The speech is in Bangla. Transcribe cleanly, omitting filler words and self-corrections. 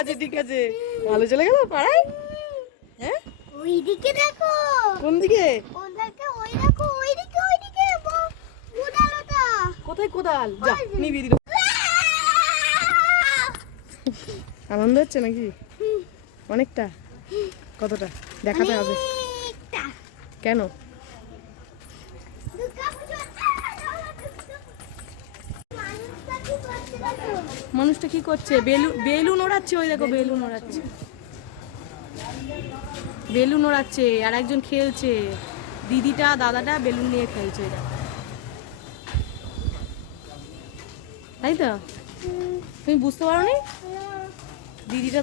আছে ঠিক আছে। আলো চলে গেল পাড়ায়। হ্যাঁ ওইদিকে দেখো। কোন দিকে? ওইদিকে ওই দেখো ওইদিকে কোদালটা। কোথায় কোদাল? যা নিবি দিল। আনন্দ হচ্ছে নাকি? অনেকটা? কতটা দেখাতে হবে? অনেকটা। কেন? মানুষটা কি করছে? বেলুন ওড়াচ্ছে। ওই দেখো বেলুন ওড়াচ্ছে। বেলুন ওড়াচ্ছে আর একজন খেলছে। দিদিটা দাদাটা বেলুন নিয়ে খেলছে। এরা তাই তো? তুমি বুঝতে পারো নি? দিদিটা